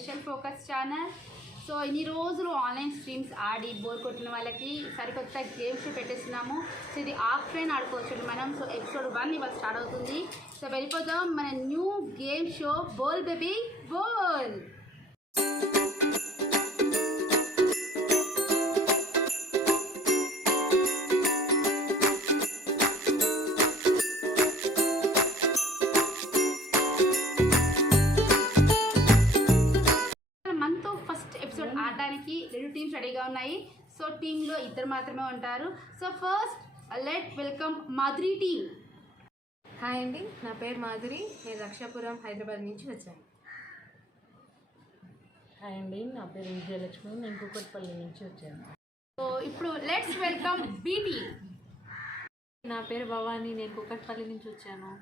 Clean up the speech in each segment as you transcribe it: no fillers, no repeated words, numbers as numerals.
Special focus channel. So ఇన్ని రోజులు online streams ఆడి bore కొట్టిన వాళ్ళకి సరికొత్త గేమ్స్ పెట్టేస్తున్నాము. సో ఇది ఆఫ్లైన్ ఆడుకోవచ్చు మనం. సో ఎపిసోడ్ 1 ఇవాళ స్టార్ట్ అవుతుంది. సో వెళ్ళిపోతాం మన న్యూ గేమ్ షో బోల్ బేబీ బోల్. ఆడడానికి 2 టీమ్స్ రెడీగా ఉన్నాయి. సో టీంలో 2 మాత్రమే ఉంటారు. So first let welcome Madhuri team. Hi అండి, నా పేరు మాధురి. నేను రక్షాపురం హైదరాబాద్ నుంచి వచ్చాను. హాయ్ అండి, నా పేరు విజయలక్ష్మి. నేను కూకట్పల్లి నుంచి వచ్చాను. సో ఇప్పుడు లెట్స్ వెల్కమ్ బి టీమ్. నా పేరు భవానీ. నేను కూకట్పల్లి నుంచి వచ్చాను.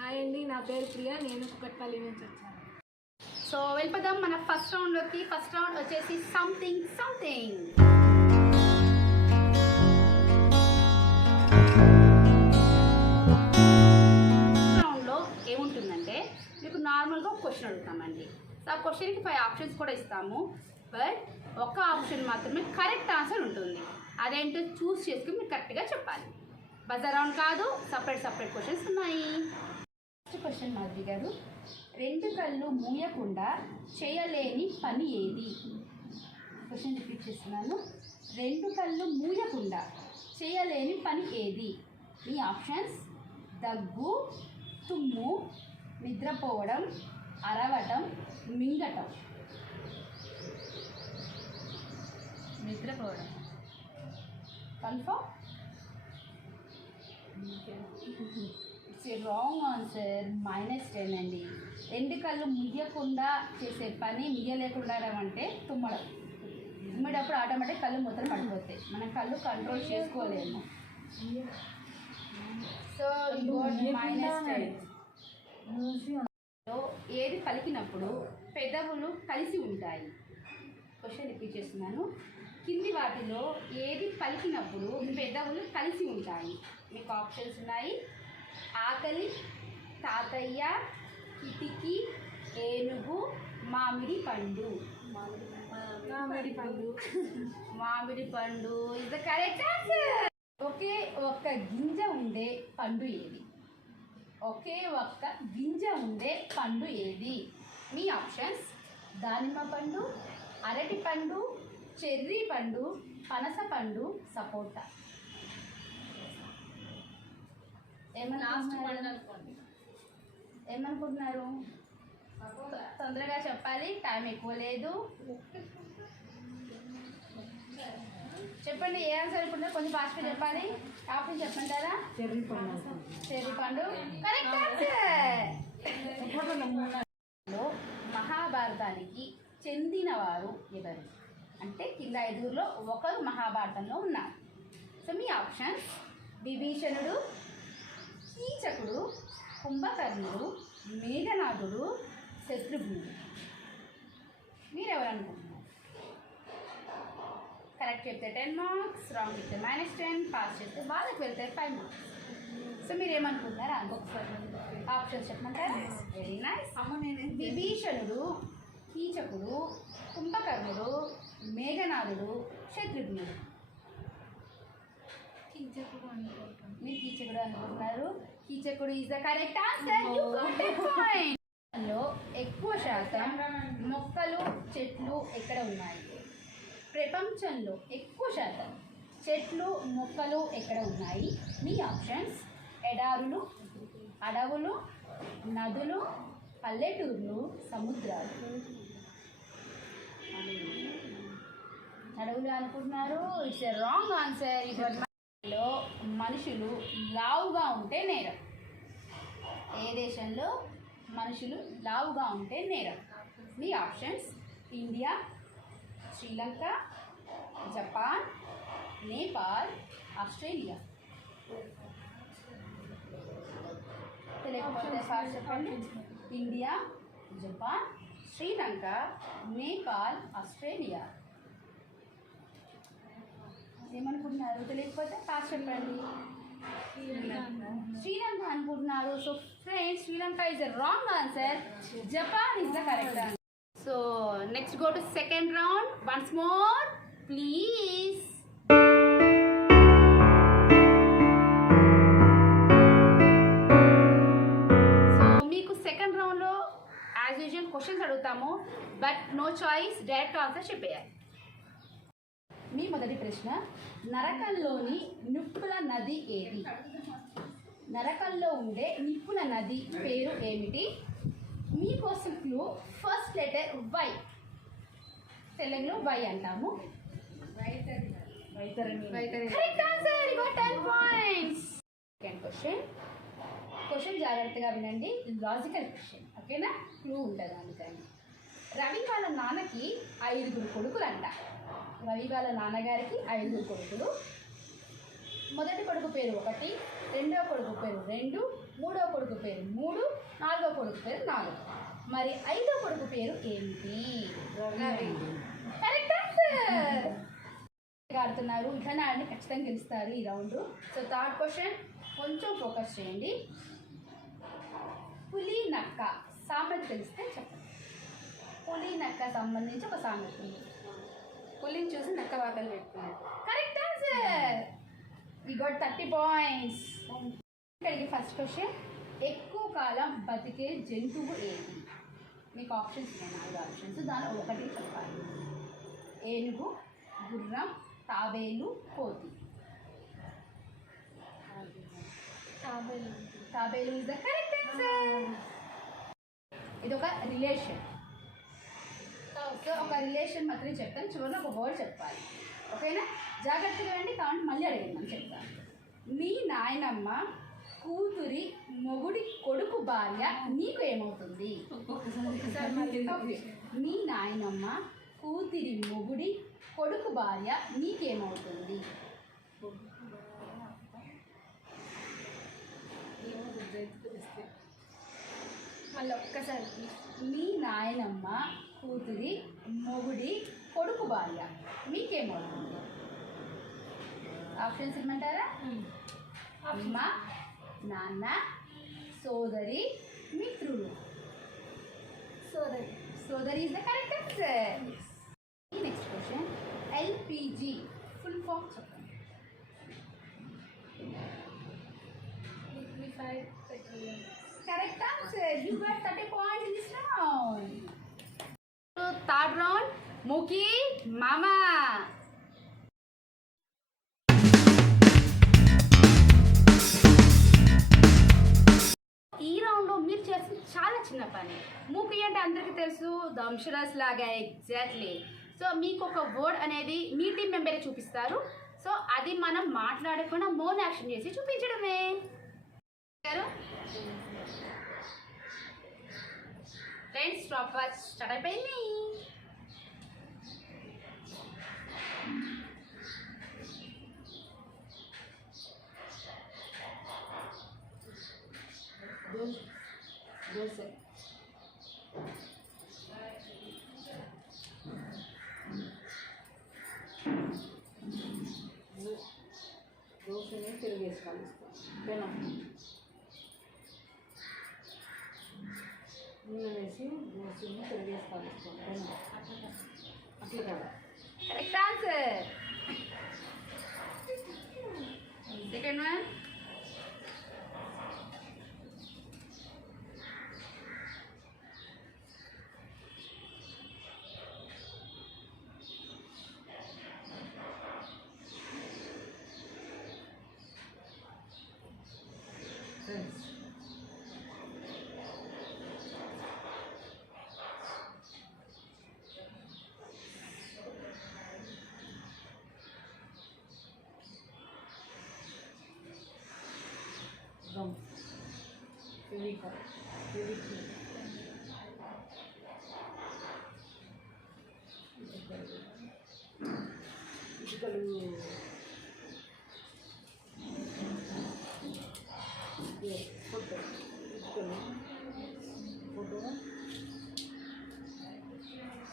హాయ్ అండి, నా పేరు ప్రియా. నేను కూకట్పల్లి నుంచి వచ్చాను. సో వెళ్ళిపోదాం మన ఫస్ట్ రౌండ్లోకి. ఫస్ట్ రౌండ్ వచ్చేసి సంథింగ్ సంథింగ్. రౌండ్లో ఏముంటుందంటే మీకు నార్మల్గా ఒక క్వశ్చన్ అడుగుతామండి. సో ఆ క్వశ్చన్కి 5 ఆప్షన్స్ కూడా ఇస్తాము. బట్ ఒక ఆప్షన్ మాత్రమే కరెక్ట్ ఆన్సర్ ఉంటుంది. అదేంటో చూస్ చేసుకుని మీరు కరెక్ట్గా చెప్పాలి. బజర్ రౌండ్ కాదు, సపరేట్ క్వశ్చన్స్ ఉన్నాయి. ఫస్ట్ క్వశ్చన్ మాధురి గారు, 2 కళ్ళు మూయకుండా చేయలేని పని ఏది? క్వశ్చన్ రిపీట్ చేస్తున్నాను. 2 కళ్ళు మూయకుండా చేయలేని పని ఏది? మీ ఆప్షన్స్: దగ్గు, తుమ్ము, నిద్రపోవడం, అరవటం, మింగటం. నిద్రపోవడం. కన్ఫర్మ్? Wrong answer. -10 అండి. 2 కళ్ళు ముయ్యకుండా చేసే పని ముయ్యలేకుండా అంటే తుమ్మడం. తుమ్మేటప్పుడు ఆటోమేటిక్ కళ్ళు మొత్తం పడిపోతాయి. మనం కళ్ళు కంట్రోల్ చేసుకోలేము. సో -10. ఏది పలికినప్పుడు పెదవులు కలిసి ఉంటాయి? క్వశ్చన్ రిపీట్ చేస్తున్నాను. కింది వాటిలో ఏది పలికినప్పుడు పెదవులు కలిసి ఉంటాయి? మీకు ఆప్షన్స్ ఉన్నాయి: ఆకలి, తాతయ్య, కిటికీ, ఏనుగు, మామిడి పండు. మామిడి పండు ఇస్ ద కరెక్ట్ ఆన్సర్. ఒకే ఒక్క గింజ ఉండే పండు ఏది? ఒకే ఒక్క గింజ ఉండే పండు ఏది? మీ ఆప్షన్స్: దానిమ్మ పండు, అరటి పండు, చెర్రీ పండు, పనస పండు, సపోటా. ఏమనుకుంటున్నారు? తొందరగా చెప్పాలి, టైం ఎక్కువ లేదు. చెప్పండి, ఏ ఆన్సర్ అనుకుంటున్నారు? కొంచెం ఫాస్ట్గా చెప్పాలి. ఆప్షన్ చెప్పంటారా? చెర్రీ పండు కరెక్ట్ ఆన్సర్. మహాభారతానికి చెందినవారు ఎవరు? అంటే కింద 5గురిలో ఒకరు మహాభారతంలో ఉన్నారు. సో మీ ఆప్షన్స్: విభీషణుడు, కీచకుడు, కుంభకర్ణుడు, మేఘనాథుడు, శత్రుఘ్నుడు. మీరెవరు అనుకుంటున్నారు? కరెక్ట్ చెప్తే 10 మార్క్స్, రాంగ్ చెప్తే -10, పాస్ చేస్తే వాళ్ళకి వెళ్తే 5 మార్క్స్. సో మీరేమనుకుంటున్నారా? ఆప్షన్స్ చెప్పమంటారా? Very nice. విభీషణుడు, కీచకుడు, కుంభకర్ణుడు, మేఘనాథుడు, శత్రుఘ్నుడు. మీరు కీచకుడు అనుకుంటున్నారు. కీచకుడు is the correct answer. You got a point. లో ఎక్కువ శాతం మొక్కలు, చెట్లు ఎక్కడ ఉన్నాయి? ప్రపంచంలో ఎక్కువ శాతం చెట్లు, మొక్కలు ఎక్కడ ఉన్నాయి? మీ ఆప్షన్స్: ఎడారులు, అడవులు, నదులు, పల్లెటూర్లు, సముద్రాలు. అడవులు అనుకుంటున్నారు. It's a wrong answer. లో మనుషులు లావుగా ఉంటే నేరం? ఏ దేశంలో మనుషులు లావుగా ఉంటే నేరం? మీ options: India, Sri Lanka, Japan, Nepal, Australia. తెలియకపోతే ఫాస్ట్ చెప్పండి. India, Japan, Sri Lanka, Nepal, Australia. ఏమనుకుంటున్నారు? తెలియకపోతే ఫాస్ట్ చెప్పండి. శ్రీలంక అనుకుంటున్నారు. So friends, Sri Lanka is the wrong answer. Japan is the correct answer. So next go to second round. Once more, please. So మీకు సెకండ్ రౌండ్లో as usual questions అడుగుతాము, but no choice, direct answer చెప్పేయాలి. మీ మొదటి ప్రశ్న, నరకంలోని నిప్పుల నది ఏది? నరకంలో ఉండే నిప్పుల నది పేరు ఏమిటి? మీకోసం క్లూ, ఫస్ట్ లెటర్ వై. తెలుగులో వై అంటాము. Correct answer, you got 10 points. Second question జాగ్రత్తగా వినండి, లాజికల్ క్వశ్చన్, ఓకేనా? క్లూ ఉంటుంది అందుకని. రవి వాళ్ళ నాన్నకి 5 కొడుకులు అంట. రవి వాళ్ళ నాన్నగారికి 5 కొడుకులు. మొదటి కొడుకు పేరు 1, రెండవ కొడుకు పేరు 2, మూడవ కొడుకు పేరు 3, నాలుగవ కొడుకు పేరు 4. మరి 5వ కొడుకు పేరు ఏమిటి? Correct answer. ఆడుతున్నారు, ఇట్లా ఆడిని ఖచ్చితంగా గెలుస్తారు ఈ రౌండ్. సో థర్డ్ క్వశ్చన్ కొంచెం ఫోకస్ చేయండి. పులి నక్క సామెత తెలిస్తే చెప్పండి. పులి నక్క సంబంధించి ఒక సామెత ఉంది. పులిని చూసి నక్క వాతలు పెట్టుకున్నాడు. Correct answer, we got 30 points. ఇక్కడికి ఫస్ట్ క్వశ్చన్, ఎక్కువ కాలం బతికే జంతువు ఏది? మీకు ఆప్షన్స్ ఉన్నాయి, 4 ఆప్షన్స్, దానిలో ఒకటి చెప్పాలి. ఏనుగు, గుర్రం, తాబేలు, కోతి. తాబేలు ఇస్ ద కరెక్ట్ ఆన్సర్. ఇది ఒక రిలేషన్. సో ఒక రిలేషన్ మాత్రం చెప్తాను, చివరిలో ఒక వర్డ్ చెప్పాలి, ఓకేనా? జాగ్రత్తగా అండి, కాబట్టి మళ్ళీ అడిగిందని చెప్తాను. మీ నాయనమ్మ కూతురి మొగుడి కొడుకు భార్య నీకు ఏమవుతుంది? మీ నాయనమ్మ కూతురి మొగుడి కొడుకు భార్య నీకేమవుతుంది? మళ్ళీ ఒక్కసారి. మీ నాయనమ్మ కూతురి మొగుడి కొడుకు భార్య మీకేమవుతుంది? ఆప్షన్స్ ఇమ్మంటారా? అమ్మ, నాన్న, సోదరి, మిత్రులు. సోదరి is the correct answer. Next question, LPG full form చెప్పండి. Liquefied petroleum. Correct answer. You got 30 points in this round. So third round, Muki Mama. ఈ రౌండ్లో మీరు చేసిన చాలా చిన్న పని. మూకి అంటే అందరికీ తెలుసు, దంశరస్ లాగా ఎగ్జాక్ట్లీ. సో మీకు ఒక వర్డ్ అనేది మీ టీం మెంబరే చూపిస్తారు. సో అది మనం మాట్లాడకుండా మోన్ యాక్షన్ చేసి చూపించడమే. ఫ్రెండ్స్, స్టాప్ వాచ్ స్టార్ట్ అయిపోయింది. దోశని తిరిగేసి కలుస్తాం. ఓకేనా? నూనె వేసి దోశని తిరిగేసి కలుస్తాం. ఓకేనా? అట్లా కదా. Correct answer. Second one, friends, gum, Fevicol, Fevikwik, ఇటుకలు, ఫోటో, ఇటుకలు, photo,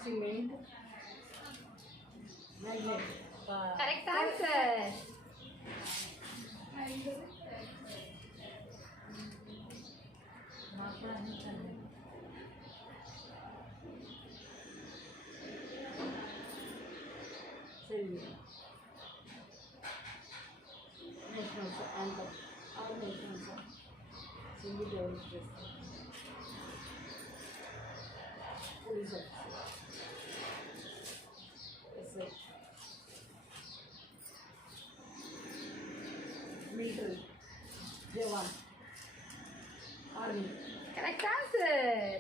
cement, magnet. Correct answer. Very good. Emotional anchor. All emotional. Single demonstration. Police officer. SI. Military. Jawan. Army. Correct answer.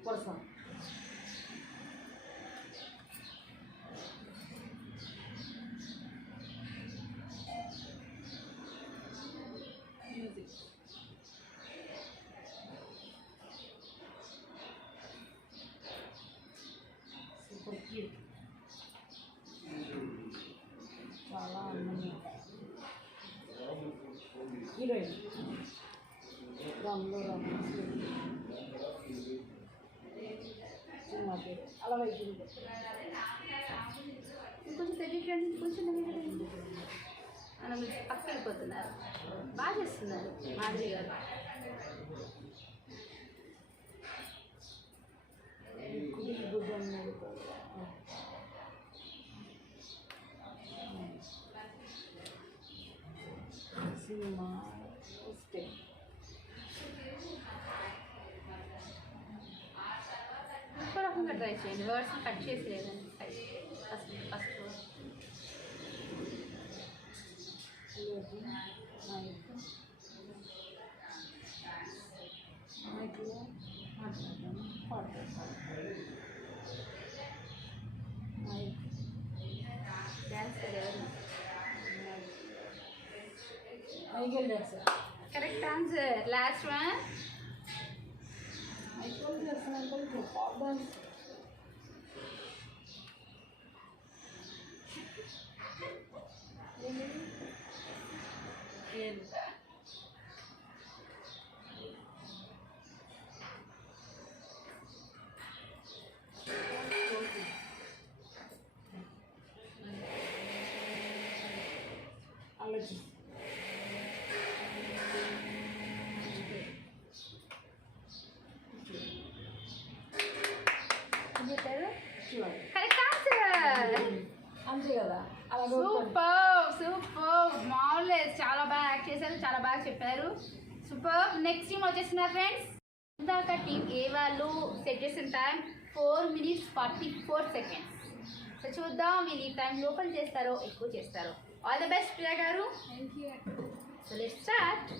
Super song. Music. Super cute. చాలా అందంగా heroine రాములో రాము cinema పేరు అలా వైద్యుడు ఇంకొంచెం suggestion కొంచెం మనం పక్క వెళ్ళిపోతున్నారు. బాగా చేస్తున్నారు మాధురి గారు. కుడి గుడ్డు అన్నది సినిమా స్టెప్ ఇంకో రకంగా ట్రై చేయండి. వర్డ్స్ కట్ చేసి లేదండి. ఫస్ట్ ఫస్ట్ మైక్లో మాట్లాడతాను పాడతాను మైక్ డ్యాన్స్ ఎవరు? Michael Jackson correct answer. Last one. Michael Jackson అంటే ఇప్పుడు పాప్ డాన్స్ ఆలోచి కరెక్ట్ ఆన్సర్. అంతే కదా అలా సూపర్ మామూలు చాలా బాగా యాక్ట్ చేశారు. చాలా బాగా చెప్పారు. సూపర్. నెక్స్ట్ టీమ్ వచ్చేస్తున్నారు ఫ్రెండ్స్. ఇందాక టీం ఏ వాళ్ళు సెట్ చేసిన టైం 4 minutes 44 seconds. సో చూద్దాం మీరు ఈ టైం లోపల చేస్తారో ఎక్కువ చేస్తారో. All the best Priya garu. Thank you. So let's start.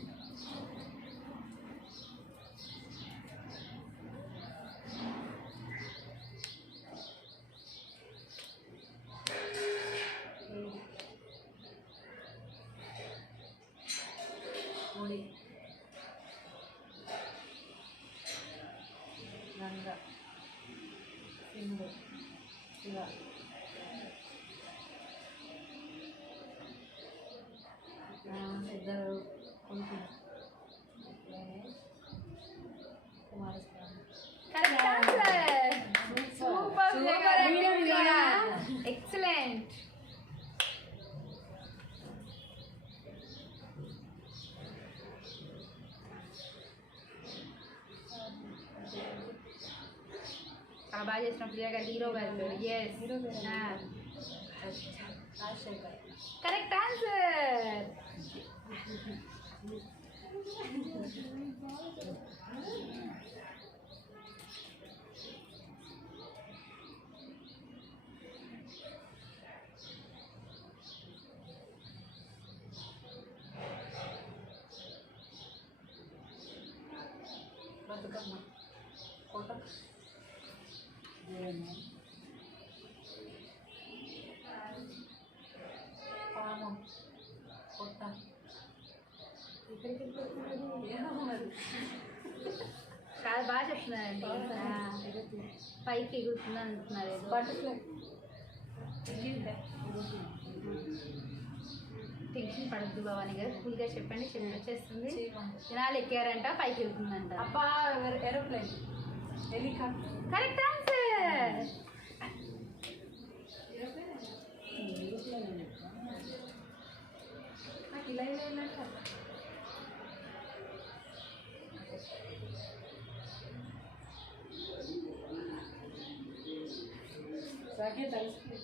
ముడి రంగ సింధు శివ ఇద్దరు కొడుకులు Kumaraswamy correct answer. Super Priya. Excellent. చాలా బాగా చేసిన Priya garu. Hero garu. S Rajasekhar correct answer. Bathukamma కోట పాము కొట్ట ఇక్కడికి చాలా బాగా చెప్తున్నారండి. పైకి ఎగురుతుంది అంటున్నారు. బటర్ఫ్లై టెన్షన్ పడద్దు భవాని గారు ఫుల్గా చెప్పండి వచ్చేస్తుంది. జనాలు ఎక్కారంట పైకి వెళ్తుందంట. అబ్బా ఏరోప్లేన్ హెలికాప్టర్. Correct answer. నాకు ఇలా వెళ్ళాలంట. సాగే తెలుసు.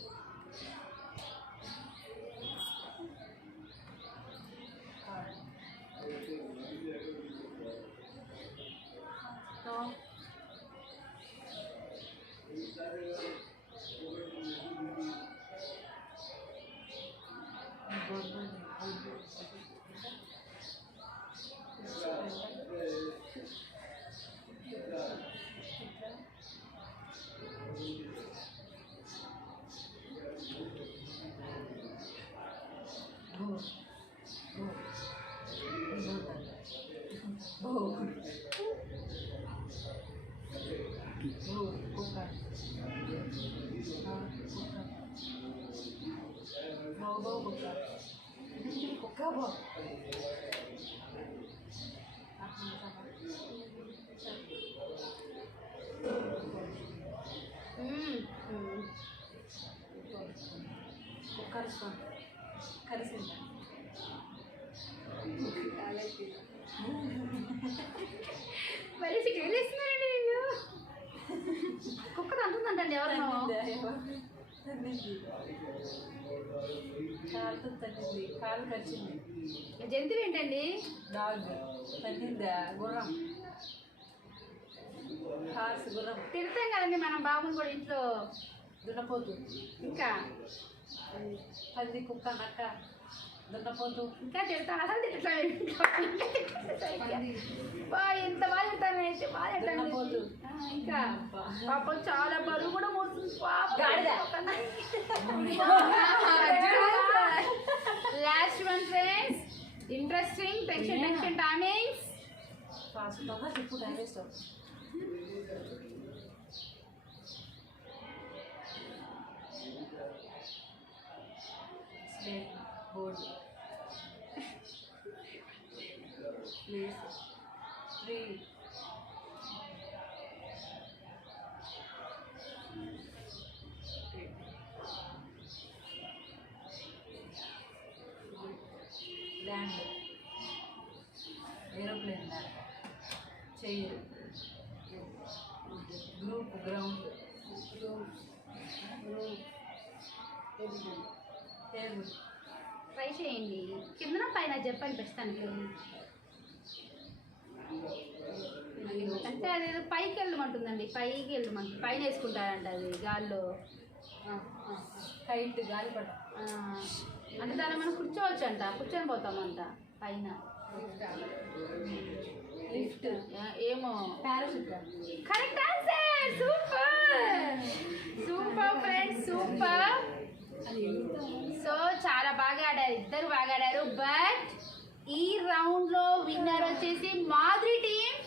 మరి చికెన్ కుక్క తంటుందంటండి ఎవరినో. కాలు కరిచింది. జంతువు ఏంటండి? డాగ్ తగ్గిందా? గుర్రం. హార్స్ గుర్రం. తిడతాం కదండి మనం బాబుని కూడా ఇంట్లో. దున్నపోతు. ఇంకా పంది, కుక్క, నక్క, దున్నపోతు. ఇంకా తిడతాను. అసలు తిట్టాను ఎంత బాగా తింటాను అయితే బాగా తింటాను. ఇంకా పాపం చాలా బరువు కూడా మోస్తుంది. Last one friends. Interesting tension timings. ఇప్పుడు direct board. Please. 3. Land. Aeroplane land. Chair. Group, ground. Group. Table. Try చేయండి. కింద పైన చెప్పండి ప్రస్తుతానికి. అంటే అదేదో పైకి వెళ్ళమంటుందండి. పైకి వెళ్ళమంటుంది. పైన వేసుకుంటారంట అది గాల్లో. హైట్ గాలిపట. అంటే దాన్ని మనం కూర్చోవచ్చు అంట. కూర్చొని పోతామంట పైన. లిఫ్ట్. ఏమో. Parachute. Correct answer. Super super friends, super. So చాలా బాగా ఆడారు, ఇద్దరు బాగా ఆడారు. బట్ ఈ రౌండ్లో విన్నర్ వచ్చేసి మాధురి టీమ్.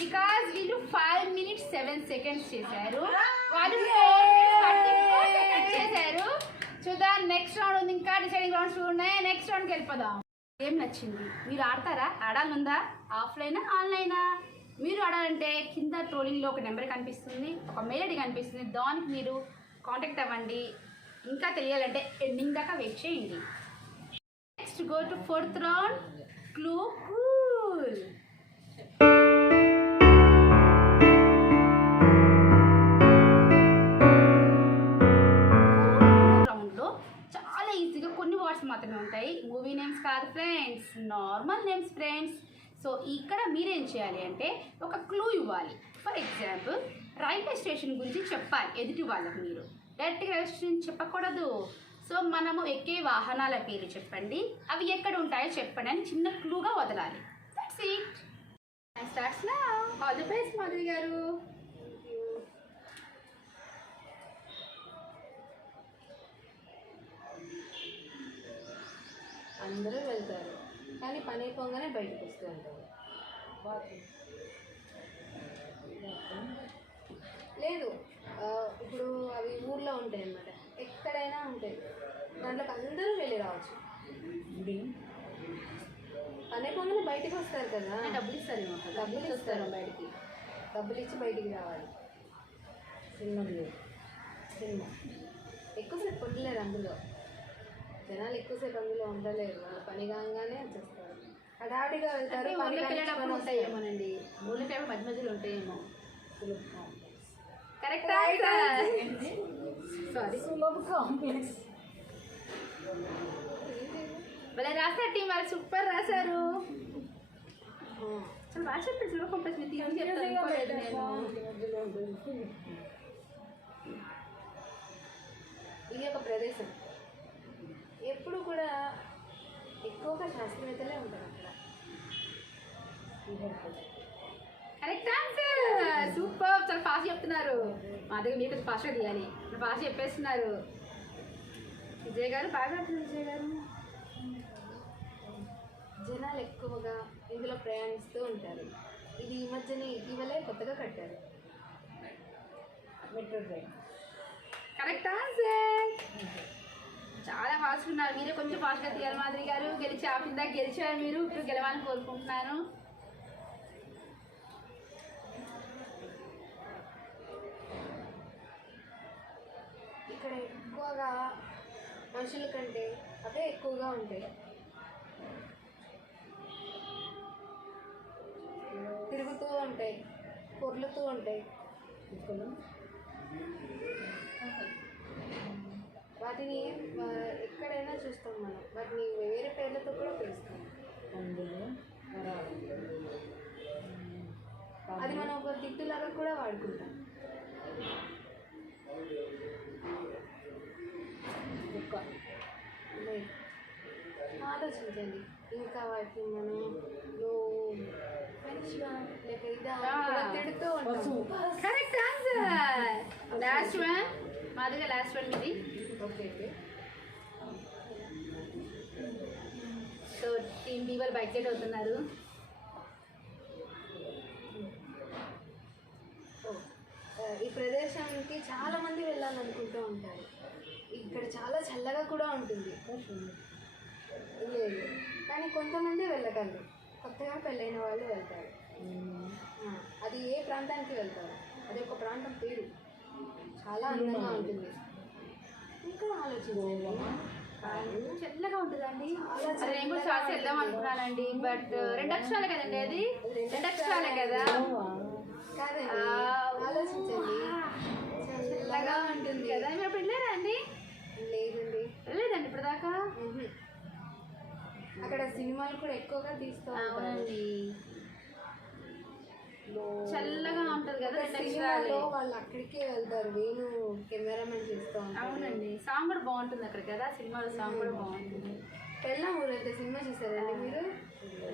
బికాజ్ వీళ్ళు 5 minutes 7 seconds చేశారు. వాళ్ళు 4 minutes 34 seconds చేశారు. చూద్దాం, నెక్స్ట్ రౌండ్ ఉంది. ఇంకా డిసైడింగ్ రౌండ్స్ ఉన్నాయి. నెక్స్ట్ రౌండ్కి వెళ్ళిపోదాం. ఏం నచ్చింది? మీరు ఆడతారా? ఆడాలందా? ఆఫ్లైనా ఆన్లైనా? మీరు ఆడాలంటే కింద ట్రోలింగ్లో ఒక నెంబర్ కనిపిస్తుంది, ఒక మెయిల్ ఐడి కనిపిస్తుంది. దానికి మీరు కాంటాక్ట్ అవ్వండి. ఇంకా తెలియాలంటే ఎండింగ్ దాకా వెయిట్ చేయండి. Next go to 4th round. Clue cool. రౌండ్లో చాలా ఈజీగా కొన్ని వర్డ్స్ మాత్రమే ఉంటాయి. మూవీ నేమ్స్ కాదు friends, normal names friends. So ఇక్కడ మీరేం చేయాలి అంటే ఒక క్లూ ఇవ్వాలి. ఫర్ ఎగ్జాంపుల్, రైల్వే స్టేషన్ గురించి చెప్పాలి ఎదుటి వాళ్ళకి. మీరు డైరెక్ట్గా రైల్వే స్టేషన్ చెప్పకూడదు. సో మనము ఎక్కే వాహనాల పేరు చెప్పండి, అవి ఎక్కడ ఉంటాయో చెప్పండి అని చిన్న క్లూగా వదలాలి. That's it. Starts now. All the best Madhuri గారు. అందరూ వెళ్తారు కానీ పని అయిపోగానే బయటకు వస్తూ ఉంటారు. లేదు, ఇప్పుడు అవి ఊర్లో ఉంటాయి అన్నమాట. ఎక్కడైనా ఉంటాయి. దాంట్లోకి అందరూ వెళ్ళి రావచ్చు. బయటికి వస్తారు కదా, డబ్బులు ఇస్తారేమో కదా, డబ్బులు ఇస్తారు బయటికి, డబ్బులు ఇచ్చి బయటికి రావాలి. సినిమా లేదు. సినిమా ఎక్కువసేపు ఉండలేరు అందులో, జనాలు ఎక్కువసేపు అందులో ఉండలేరు, వాళ్ళ పని కాగానే వచ్చేస్తారు, హడావిడిగా వెళ్తారు. అంటే పని ఊళ్ళోకి కానిచ్చుకొని వెళ్ళేటప్పుడు వస్తారు. ఉంటాయేమోనండి, ఊళ్ళోకి వెళ్ళి మధ్య మధ్యలో ఉంటాయేమో. సులభ కాంప్లెక్స్. కరెక్ట్ సారీ, సులభ కాంప్లెక్స్. భలే రాశారు టీం వాళ్ళు, సూపర్ రాశారు. చాలా బాగా చెప్పారు. సులభ కాంప్లెక్స్ మీరు తీసి చెప్తాను అనుకోలేదు నేను. మధ్యలో ఉంటుంది. ఇది ఒక ప్రదేశం, ఎప్పుడు కూడా ఎక్కువగా శాస్త్రవేత్తలే ఉంటారు అక్కడ. Correct answer, super. చాలా ఫాస్ట్ చెప్తున్నారు. మా దగ్గర మీరు కొంచెం ఫాస్ట్గా తీయాలి, ఫాస్ట్ చెప్పేస్తున్నారు. విజయ్ గారు బాగా రాశారు. విజయ్ గారు జనాలు ఎక్కువగా ఇందులో ప్రయాణిస్తూ ఉంటారు. ఇది ఈ మధ్యనే ఇటీవలే కొత్తగా కట్టారు. Metro train. Correct answer. చాలా ఫాస్ట్ ఉన్నారు. మీరే కొంచెం ఫాస్ట్గా తీయాలి. మాధురి గారు గెలిచి ఆఫీస్ దాకా గెలిచారు మీరు, ఇప్పుడు గెలవాలని కోరుకుంటున్నాను. ఇక్కడ ఎక్కువగా మనుషుల కంటే అవే ఎక్కువగా ఉంటాయి. తిరుగుతూ ఉంటాయి, పొర్లుతూ ఉంటాయి. ఇక్కడ వాటిని ఎక్కడైనా చూస్తాం మనం, వాటిని వేరే పేర్లతో కూడా పిలుస్తాం. అందులో అది మనం ఒక తిట్టులాగా కూడా వాడుకుంటాం. కుక్క. లేదు. ఆలోచించండి, ఇంకా వాటిని మనం మంచిగా లేక ఇదా అని కూడా తిడుతూ పశువు. ఉంటాం. Correct answer. Last one Madhuri, last one మీది. Okay okay. So team B వాళ్ళు బైక్ సైడ్ అవుతున్నారు. ఈ ప్రదేశానికి చాలా మంది వెళ్ళాలనుకుంటూ ఉంటారు. ఇక్కడ చాలా చల్లగా కూడా ఉంటుంది. లేదు, కానీ కొంతమంది వెళ్ళగలరు. కొత్తగా పెళ్ళైన వాళ్ళు వెళ్తారు. అది ఏ ప్రాంతానికి వెళ్తారు? అది ఒక ప్రాంతం పేరు, చాలా అందంగా ఉంటుంది. ఇంకా ఆలోచించండి. చల్లగా ఉంటుందండి. అది నేను కూడా చాలా వెళ్దాం అనుకున్నానండి, బట్ 2 అక్షరాలే కదండి, అది 2 అక్షరాలే కదా. కాదండి, ఆలోచించండి. చల్లగా ఉంటుంది కదా. మీరు అప్పుడు వెళ్ళారా అండి? లేదండి, వెళ్ళలేదండి ఇప్పుడు దాకా. అక్కడ సినిమాలు కూడా ఎక్కువగా తీస్తూ ఉంటారు. అవునండి, చల్లగా ఉంటుంది కదా. 2 అక్షరాలే. సినిమాలో వాళ్ళు అక్కడికే వెళ్తారు, వేణు కెమెరామెన్ చేస్తూ ఉంటారు. అవునండి, సాంగ్ కూడా బాగుంటుంది అక్కడ కదా, సినిమాలో సాంగ్ కూడా బాగుంటుంది. పెళ్ళాం ఊరైతే సినిమా చూసారండి మీరు?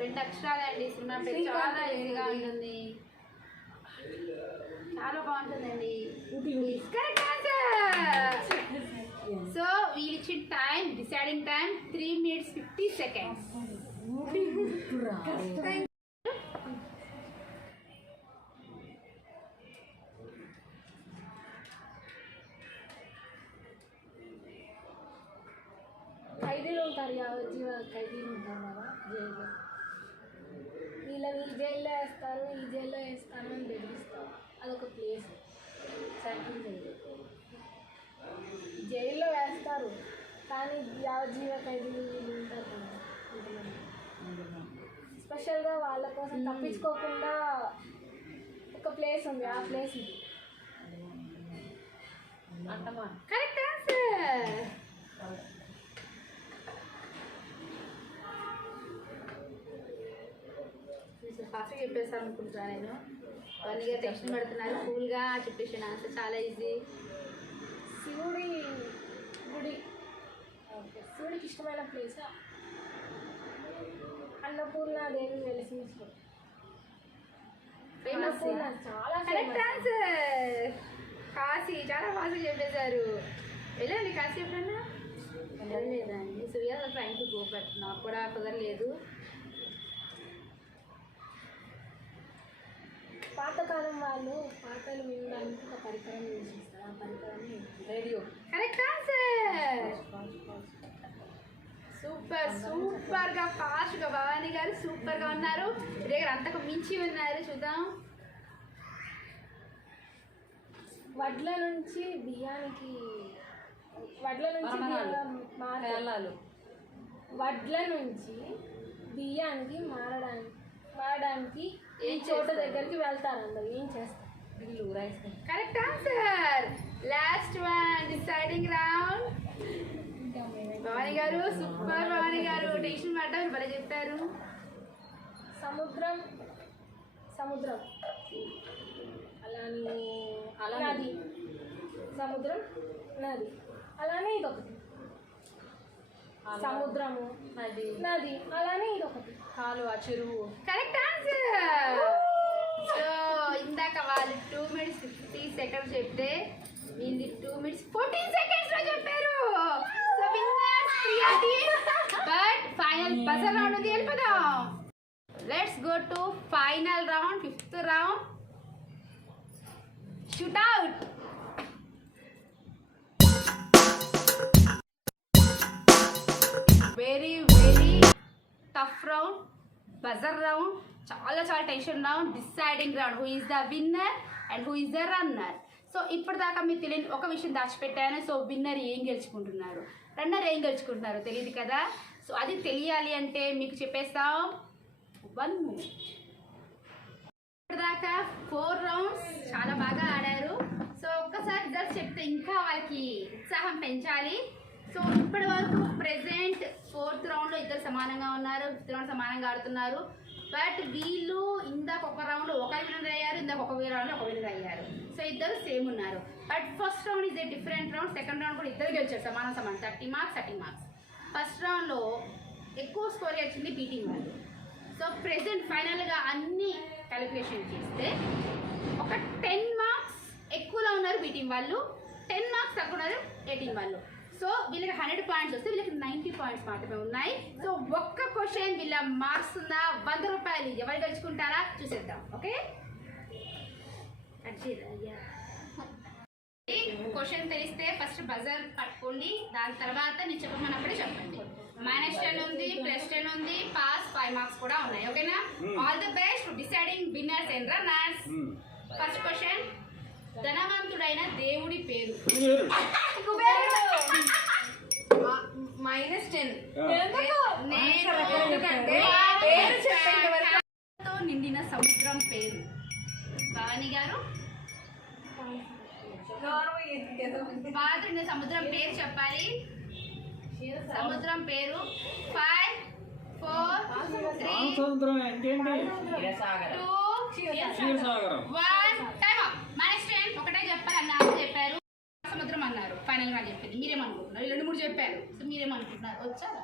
2 అక్షరాలే అండి. సినిమా పేరు చాలా ఈజీగా ఉంటుంది, చాలా బాగుంటుందండి. Correct answer. సో వీళ్ళు ఇచ్చిన time, deciding time 3 minutes 50 seconds. ఖైదీలు ఉంటారు, యావజ్జీవ ఖైదీలు ఉంటారు కదా జైల్లో. వీళ్ళని ఈ జైల్లో వేస్తారు, ఈ జైల్లో వేస్తాను అని బెదిరిస్తారు. అదొక ప్లేస్, సెంట్రల్ జైలు. జైల్లో వేస్తారు, కానీ యావజ్జీవ ఖైదీలు వీళ్ళు ఉంటారు కదా కొంతమంది. స్పెషల్గా వాళ్ళ కోసం తప్పించుకోకుండా ఒక ప్లేస్ ఉంది, ఆ ప్లేస్ ఇది. అంటమాన్. Correct answer. ఫాస్ట్గా చెప్పేస్తాను అనుకుంటున్నాను నేను. వన్గా టెన్షన్ పడుతున్నారు, కూల్గా చెప్పేసాను ఆన్సర్, చాలా ఈజీ. శివుడి గుడి, శివుడికి ఇష్టమైన ప్లేస్ అన్నపూర్ణ దేవి వెలిసిన చోటు. ఫేమస్. అన్నపూర్ణ చాలా కరెక్ట్ famous. ఆన్సర్. కాశీ, చాలా ఫాస్ట్గా చెప్పేశారు. వెళ్ళండి కాశీ ఎప్పుడన్నా? వెళ్ళలేదండి. So we are trying to go, but నాకు కూడా కుదరలేదు. పాతకాలం వాళ్ళు పాటలు వినడానికి ఒక పరికరం యూజ్ చేస్తారు, ఆ పరికరాన్ని రేడియో. Correct answer. సూపర్ గా ఫాస్ట్ గా భవానీ గారు సూపర్ గా ఉన్నారు. మీ దగ్గర అంతకు మించి ఉన్నారు. చూద్దాం. వడ్ల నుంచి బియ్యానికి మారడానికి ఏం చోట చేస్తారు? దగ్గరికి వెళ్తారు. అందరు ఏం చేస్తారు? Bill rice correct answer. Last one deciding round. Bhavani గారు సూపర్. భవానీ గారు టెన్షన్ పడ్డారు, భలే చెప్పారు. సముద్రం నది, సముద్రం నది, అలానే ఇదొకటి. సముద్రము నది, అలానే ఇదొకటి. కాలువ చెరువు. Correct answer. సో ఇందాక వాళ్ళు 2 minutes 50 seconds చెప్తే వీళ్ళు 2 minutes 14 seconds లో చెప్పారు. So winners Priya team. But final buzzer round ఉంది, వెళ్ళిపోదాం. Let's go to final round, 5th round. Shoot out. Very tough round, buzzer round, చాలా tension round, deciding round. Who is the winner and who is the runner. So ఇప్పటిదాకా మీకు తెలియని ఒక విషయం దాచిపెట్టాను. So winner ఏం గెలుచుకుంటున్నారు, runner ఏం గెలుచుకుంటున్నారు తెలియదు కదా. సో అది తెలియాలి అంటే మీకు చెప్పేస్తాం. 1 minute. ఇప్పటిదాకా 4 rounds చాలా బాగా ఆడారు. సో ఒక్కసారి రిజల్ట్స్ చెప్తే ఇంకా వాళ్ళకి ఉత్సాహం పెంచాలి. సో ఇప్పటి వరకు ప్రెసెంట్ 4th రౌండ్లో ఇద్దరు సమానంగా ఉన్నారు, 5th రౌండ్ సమానంగా ఆడుతున్నారు. బట్ వీళ్ళు ఇందాక ఒక రౌండ్ ఒక విన్నర్ అయ్యారు, ఇందాక ఒక రౌండ్లో ఒక విన్నర్ అయ్యారు. సో ఇద్దరు సేమ్ ఉన్నారు. But first round is a different round. Second round కూడా ఇద్దరు గెలిచారు సమానం 30 marks. ఫస్ట్ రౌండ్లో ఎక్కువ స్కోర్ వచ్చింది బీటింగ్ వాళ్ళు. సో ప్రెసెంట్ ఫైనల్గా అన్ని క్యాలిక్యులేషన్ చేస్తే ఒక 10 marks ఎక్కువలో ఉన్నారు బీటింగ్ వాళ్ళు, 10 marks తక్కువ ఉన్నారు ఏటింగ్ వాళ్ళు. సో వీళ్ళకి 100 points వస్తే వీళ్ళకి 90 points మాత్రమే ఉన్నాయి. సో ఒక్క క్వశ్చన్ వీళ్ళ మార్క్స్ ఉన్న 100 రూపాయలు ఎవరు గెలుచుకుంటారా చూసేద్దాం. ఓకే, క్వశ్చన్ తెలిస్తే ఫస్ట్ బజర్ పట్టుకోండి, దాని తర్వాత నేను చెప్పమన్నప్పుడే చెప్పండి. -10 ఉంది, +10 ఉంది, పాస్ 5 marks కూడా ఉన్నాయి. ఓకేనా? All the best to deciding winners and runners. First question, ధనవంతుడైన దేవుడి పేరు. -10. తో నిండిన సముద్రం పేరు. భవానీ గారు బాగా నిండిన సముద్రం పేరు చెప్పాలి. సముద్రం పేరు. 5 4 3 2 1 టైమ్ అప్. -10 ఒకటే చెప్పారు, అన్నారు చెప్పారు. సముద్రం అన్నారు ఫైనల్ గా చెప్పింది. మీరేమనుకుంటున్నారు? 2 3 చెప్పారు. సో మీరేమనుకుంటున్నారు? వచ్చారా?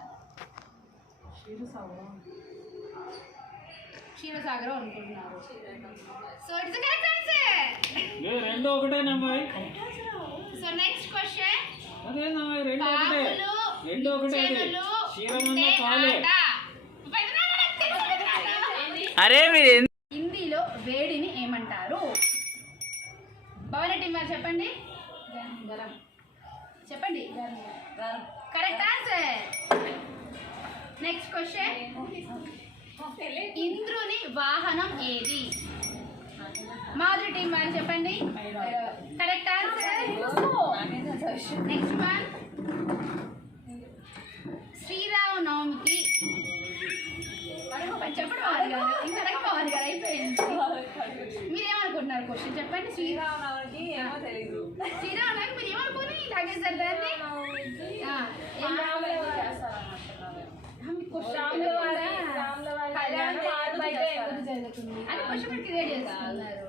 క్షీరసాగరం అనుకుంటున్నారు. So it's correct answer. రెండు ఒకటేనమ్మా. సో నెక్స్ట్ క్వశ్చన్, అదేనమ్మా, రెండు ఒకటే. క్షీరమన్న పాలే. అరే మీరు హిందీలో వేడిని ఏమంటారు? భవన టీం వారు చెప్పండి. చెప్పండి. Correct answer. నెక్స్ట్ క్వశ్చన్, ఇంద్రుని వాహనం ఏది? మాధురి టీం వారు చెప్పండి. Correct answer. నెక్స్ట్ వన్, శ్రీరామనవమికి చెప్పండి. ఇంకా అడగపోవాలి కదా, అయిపోయింది. మీరేమనుకుంటున్నారు? క్వశ్చన్ చెప్పండి. శ్రీరామనవమికి మీరు ఏమనుకుని లాగేశారు దాన్ని? అని క్వశ్చన్ మీరు క్రియేట్ చేస్తున్నారు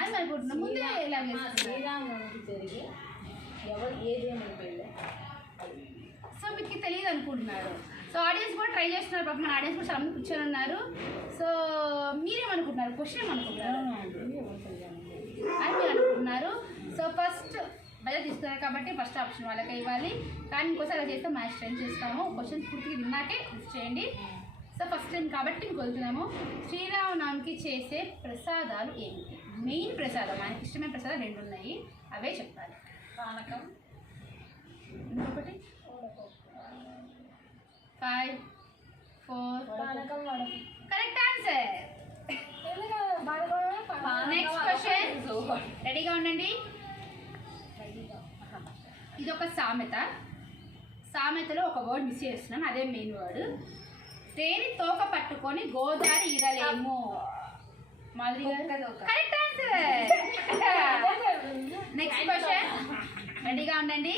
అని అనుకుంటున్నాం. ముందే సో మీకు తెలియదు అనుకుంటున్నారు. సో ఆడియన్స్ కూడా ట్రై చేస్తున్నారు. పాపం మన ఆడియన్స్ కూడా చాలా మంది కూర్చొని ఉన్నారు. సో మీరేమనుకుంటున్నారు? క్వశ్చన్ ఏమనుకుంటున్నారు అని మీరు అనుకుంటున్నారు. సో ఫస్ట్ బయట తీసుకున్నారు కాబట్టి ఫస్ట్ ఆప్షన్ వాళ్ళకి ఇవ్వాలి. కానీ ఇంకోసారి అలా చేస్తే మ్యాచ్ ట్రైన్ చేస్తాము. క్వశ్చన్ పూర్తిగా విన్నాకే లిస్ట్ చేయండి. సో ఫస్ట్ టైం కాబట్టి మీకు వెళ్తున్నాము. శ్రీరామనవమికి చేసే ప్రసాదాలు ఏమిటి? మెయిన్ ప్రసాదం, మనకి ఇష్టమైన ప్రసాదాలు 2 ఉన్నాయి, అవే చెప్పాలి. పానకం, ఇంకొకటి 5 4 పానకం వడకం. Correct answer. ఎందుకు పానకం నెక్స్ట్ క్వశ్చన్ రెడీగా ఉండండి. ఇది ఒక సామెత. సామెతలో ఒక వర్డ్ మిస్ చేస్తున్నాను, అదే మెయిన్ వర్డ్. తేనె తోక పట్టుకొని గోదావరి ఈదలేము. మాధురి గారు కరెక్ట్ ఆన్సర్. నెక్స్ట్ క్వశ్చన్ రెడీగా ఉండండి.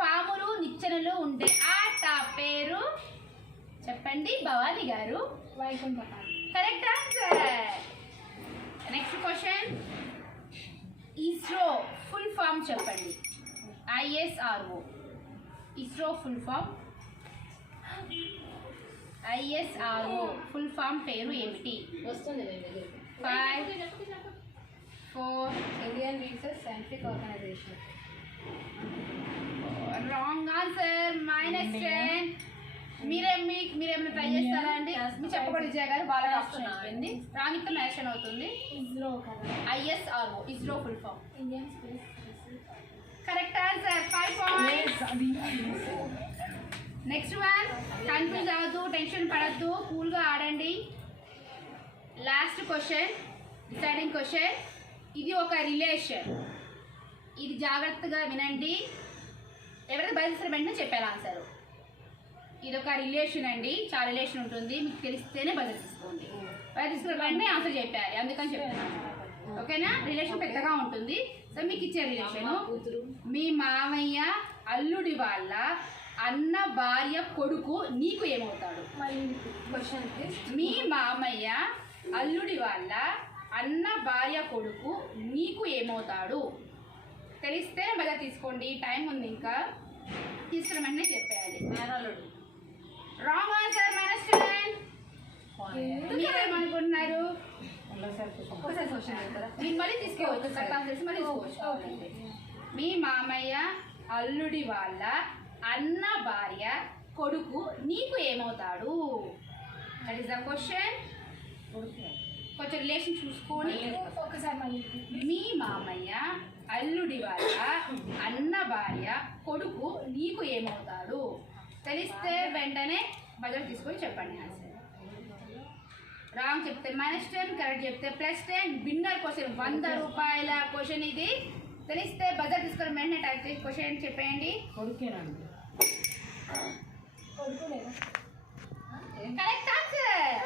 పాములు నిచ్చెనలు ఉండే ఆట పేరు చెప్పండి Bhavani garu. Vaikunthapali. Correct answer. Next question ISRO full form చెప్పండి. ISRO ISRO full form. ISRO full form పేరు ఏమిటి? వస్తుంది నేను దగ్గరికి. 5 4 Indian research scientific organisation. Wrong answer. -10. మీరేమైనా ట్రై చేస్తారా అండి? మీరు చెప్పకూడదు విజయ్ గారు, వాళ్ళకి ఆప్షన్ అయిపోయింది. రాంగ్ ఇస్తే మ్యాషన్ అవుతుంది. ఇస్రో కదా. ISRO ISRO full form. Indian space correct answer. 5 points. Next one. Confuse అవ్వద్దు, టెన్షన్ పడద్దు, కూల్గా ఆడండి. Last question, deciding question. ఇది ఒక రిలేషన్. ఇది జాగ్రత్తగా వినండి. ఎవరైతే బయలుదేరి వెంటనే చెప్పారు ఆన్సర్. ఇది ఒక రిలేషన్ అండి, చాలా రిలేషన్ ఉంటుంది. మీకు తెలిస్తేనే బదులు తీసుకోండి. బదులు తీసుకున్న వెంటనే ఆన్సర్ చెప్పాలి, అందుకని చెప్తున్నాను. ఓకేనా? రిలేషన్ పెద్దగా ఉంటుంది. సో మీకు ఇచ్చే రిలేషన్ మీ మామయ్య అల్లుడి వాళ్ళ అన్న భార్య కొడుకు నీకు ఏమవుతాడు? Question please. మీ మామయ్య అల్లుడి వాళ్ళ అన్న భార్య కొడుకు నీకు ఏమవుతాడు? తెలిస్తే బాగా తీసుకోండి, టైం ఉంది ఇంకా. తీసుకున్న వెంటనే చెప్పేయాలి. Wrong answer. -10. మీరేమనుకుంటున్నారు? ఒక్కసారి క్వశ్చన్ చెప్తారా? మీరు మళ్ళీ తీసుకోవచ్చు, కరెక్ట్ తెలిసి మళ్ళీ తీసుకోవచ్చు. మీ మామయ్య అల్లుడి వాళ్ళ అన్న భార్య కొడుకు నీకు ఏమవుతాడు? That is the question. కొంచెం రిలేషన్ చూసుకొని. ఒకసారి మళ్ళీ మీ మామయ్య అల్లుడి వాళ్ళ అన్న భార్య కొడుకు నీకు ఏమవుతాడు? తెలిస్తే వెంటనే బజెట్ తీసుకొని చెప్పండి ఆన్సర్. రాంగ్ చెప్తే -10, కరెక్ట్ చెప్తే +10. విన్నర్ క్వశ్చన్ 100 రూపాయల క్వశ్చన్ ఇది. తెలిస్తే బజెట్ తీసుకొని వెంటనే టైప్ చేసి క్వశ్చన్ చెప్పేయండి. కొడుకేనండి. కొడుకులేదా? Correct answer.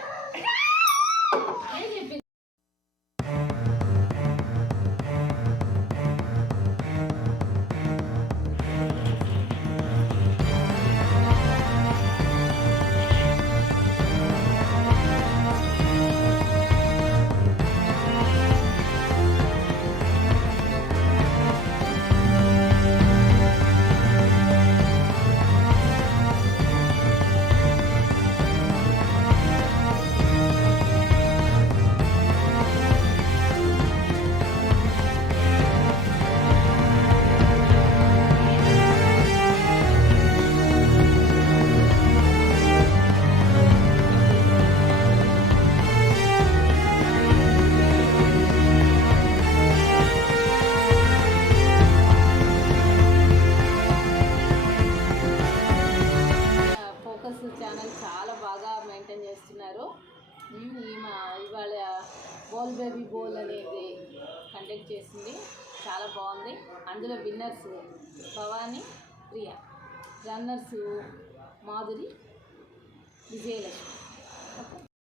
ఫోకస్ ఛానల్ చాలా బాగా మెయింటైన్ చేస్తున్నారు. ఇవాళ బోల్ బేబీ బోల్ అనేది కండక్ట్ చేసింది, చాలా బాగుంది. అందులో winners Bhavani, Priya. Runners Madhuri, Vijayalakshmi.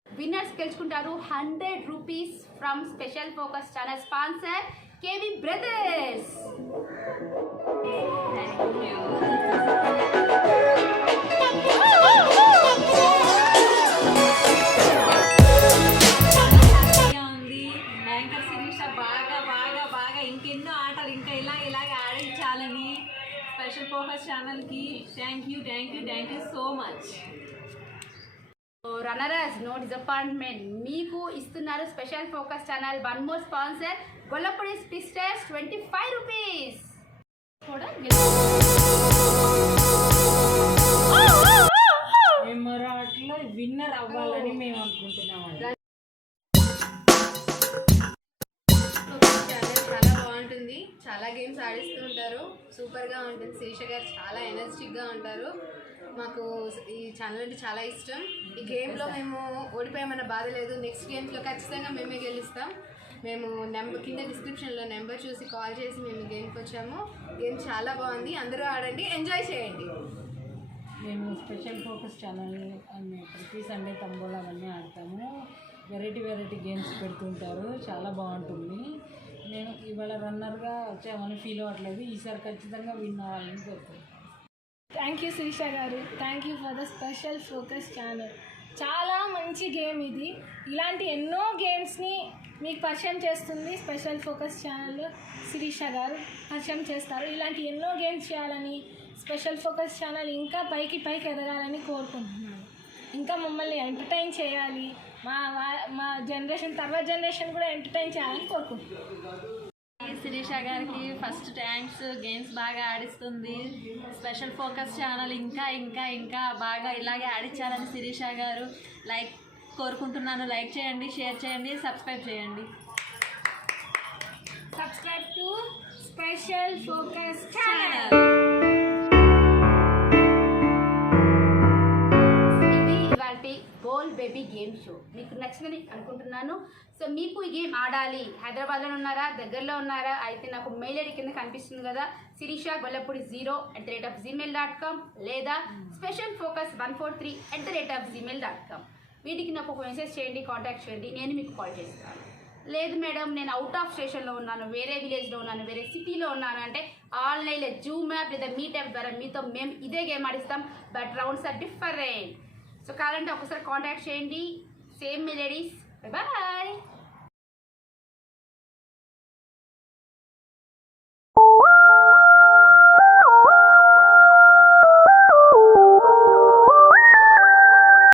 Winners గెలుచుకుంటారు 100 rupees from special focus channel sponsor KV brothers. ఉంది యాంకర్ శిరీష బాగా బాగా బాగా ఇంకెన్నో ఆటలు ఇంకా ఇలాగే ఆడించాలని స్పెషల్ ఫోకస్ ఛానల్కి thank you so much. Runners no disappointment. మీకు ఇస్తున్నారు special focus channel 1 more sponsor Gollapudi sisters 25 rupees కూడా మెమరాట్లో విన్నర్ అవ్వాలని మేము అనుకుంటున్నామండి. చాలా బాగుంటుంది, చాలా చాలా గేమ్స్ ఆడిస్తూ ఉంటారు. సూపర్గా ఉంటుంది. శిరీష గారు చాలా ఎనర్జెటిక్గా ఉంటారు. మాకు ఈ ఛానల్ అంటే చాలా ఇష్టం. ఈ గేమ్లో మేము ఓడిపోయామన్న బాధ లేదు. నెక్స్ట్ గేమ్స్లో ఖచ్చితంగా మేమే గెలుస్తాం. మేము కింద డిస్క్రిప్షన్లో నెంబర్ చూసి కాల్ చేసి మేము గేమ్కి వచ్చాము. గేమ్ చాలా బాగుంది. అందరూ ఆడండి, ఎంజాయ్ చేయండి. మేము స్పెషల్ ఫోకస్ ఛానల్ అని ప్రతి సండే తంబోలా అవన్నీ ఆడతాము. వెరైటీ గేమ్స్ పెడుతుంటారు, చాలా బాగుంటుంది. నేను ఇవాళ రన్నర్గా వచ్చామని ఫీల్ అవ్వట్లేదు. ఈసారి ఖచ్చితంగా విన్ అవ్వాలని కోరుకుంటున్నాను. థ్యాంక్ యూ శిరీష గారు. Thank you for the special focus channel. చాలా మంచి గేమ్ ఇది. ఇలాంటి ఎన్నో గేమ్స్ని మీకు పరిచయం చేస్తుంది స్పెషల్ ఫోకస్ ఛానల్లో శిరీష గారు పరిచయం చేస్తారు. ఇలాంటి ఎన్నో గేమ్స్ చేయాలని స్పెషల్ ఫోకస్ ఛానల్ ఇంకా పైకి ఎదగాలని కోరుకుంటున్నాను. ఇంకా మమ్మల్ని ఎంటర్టైన్ చేయాలి, మా జనరేషన్ తర్వాత జనరేషన్ కూడా ఎంటర్టైన్ చేయాలని కోరుకుంటున్నాను. శిరీష గారికి ఫస్ట్ థ్యాంక్స్. గేమ్స్ బాగా ఆడిస్తుంది. స్పెషల్ ఫోకస్ ఛానల్ ఇంకా బాగా ఇలాగే ఆడించాలని శిరీష గారు కోరుకుంటున్నాను. లైక్ చేయండి, షేర్ చేయండి, సబ్స్క్రైబ్ చేయండి. Subscribe to special focus channel. ఇది ఇవాల్టి బోల్ బేబీ గేమ్ షో మీకు నచ్చిందని అనుకుంటున్నాను. సో మీకు ఈ గేమ్ ఆడాలి, హైదరాబాద్లో ఉన్నారా, దగ్గరలో ఉన్నారా అయితే నాకు మెయిల్ ఐడి కింద కనిపిస్తుంది కదా, sirisha.gollapudi0@gmail.com లేదా స్పెషల్ ఫోకస్ 143@gmail.com. వీటికి నాకు ఒక మెసేజ్ చేయండి, కాంటాక్ట్ చేయండి, నేను మీకు కాల్ చేస్తాను. లేదు మేడం నేను అవుట్ ఆఫ్ స్టేషన్లో ఉన్నాను, వేరే విలేజ్లో ఉన్నాను, వేరే సిటీలో ఉన్నాను అంటే ఆన్లైన్లో జూమ్ యాప్ లేదా మీట్ యాప్ ద్వారా మీతో మేము ఇదే గేమ్ ఆడిస్తాం. But rounds are different. So కావాలంటే ఒకసారి కాంటాక్ట్ చేయండి. Same mail IDs. బాయ్.